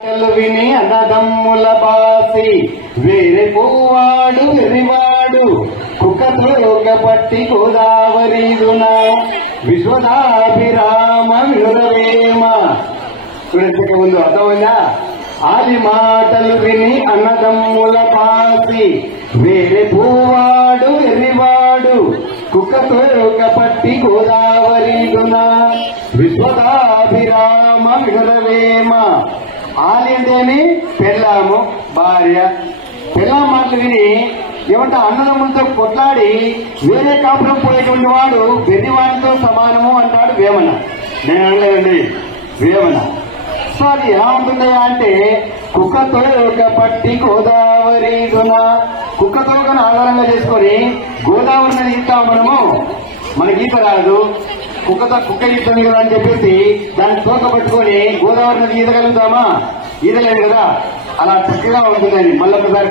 మాటలు విని అన్నదమ్ముల బాసి వేరే పువ్వాడు వెర్రివాడు కుక్కతో పట్టి గోదావరిదున విశ్వదాభిరామ వినురవేమ చూడండి ముందు అర్థమైందా? ఆది మాటలు విని అన్నదమ్ముల పాసి వేరే పువ్వాడు వెర్రివాడు కుక్కతో పట్టి గోదావరిదున విశ్వదాభిరామ వినురవేమ ఆలి అంటేమి పెళ్ళాము భార్య. పెళ్ళాం మాటలు విని ఏమంటే అన్నదమ్ములతో కొట్లాడి వేరే కాపురం పోయేటువంటి వాడు వెర్రివాడితో సమానము అంటాడు వేమన. నేను అనలేదండి వేమన. సో అది ఎలా ఏమంటుంది అంటే కుక్కతో ఒక పట్టి గోదావరి గుణ కుక్కతో ఆధారంగా చేసుకొని గోదావరి నది మనము. మన గీత రాదు. కుక్కతో కుక్క ఈతుంది కదా అని చెప్పేసి దాన్ని తోక పట్టుకొని గోదావరి నది ఈదగలుగుతామా? ఈదలేదు కదా. అలా చక్కగా ఉంటుందని మళ్ళొకసారి